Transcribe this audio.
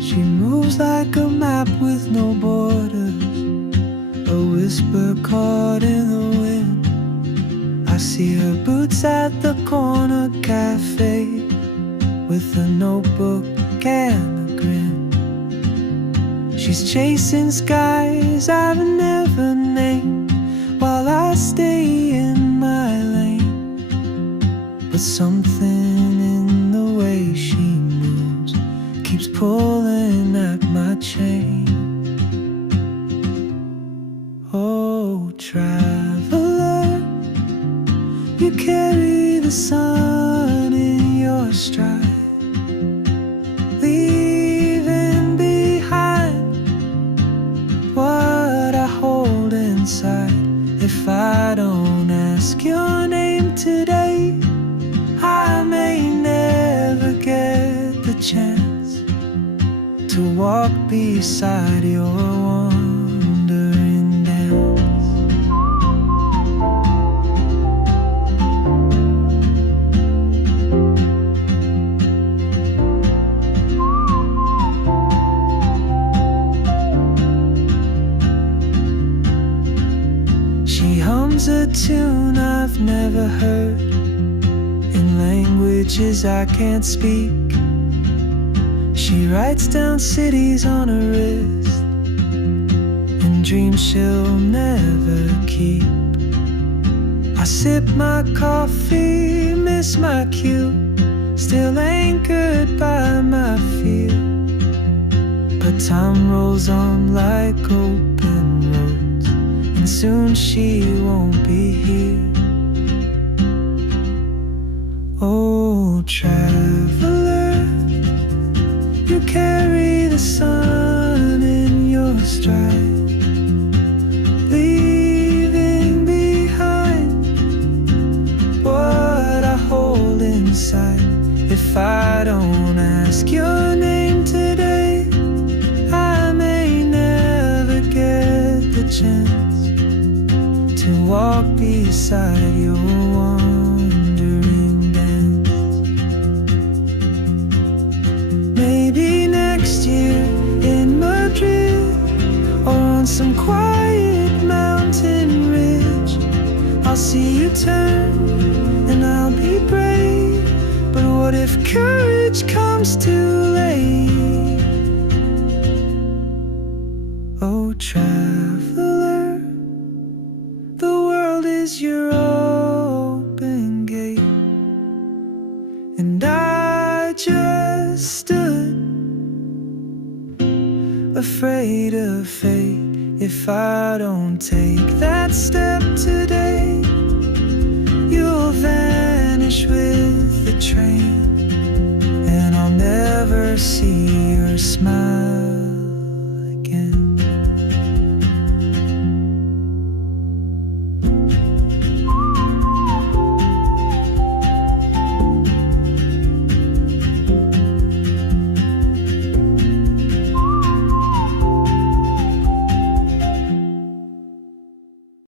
She moves like a map with no borders, a whisper caught in the wind. I see her boots at the corner cafe, with a notebook and a grin. She's chasing skies I've never named, while I stay in my lane. But something in the way she moves keeps pulling at my chain. Oh, traveler, you carry the sun in your stride, leaving behind what I hold inside. If I don't ask your name today, I may never get the chance to walk beside your wandering dance. She hums a tune I've never heard, in languages I can't speak. She writes down cities on her wrist, and dreams she'll never keep. I sip my coffee, miss my cue, still anchored by my fear. But time rolls on like open roads, and soon she won't be here. Oh, traveler, you carry the sun in your stride, leaving behind what I hold inside. If I don't ask your name today, I may never get the chance to walk beside your wandering dance. Maybe next year in Madrid, or on some quiet mountain ridge, I'll see you turn and I'll be brave. But what if courage comes too late? Oh, traveler, the world is your open gate, and I just stood afraid of fate. If I don't take that step today, you'll vanish with the train, and I'll never see your smile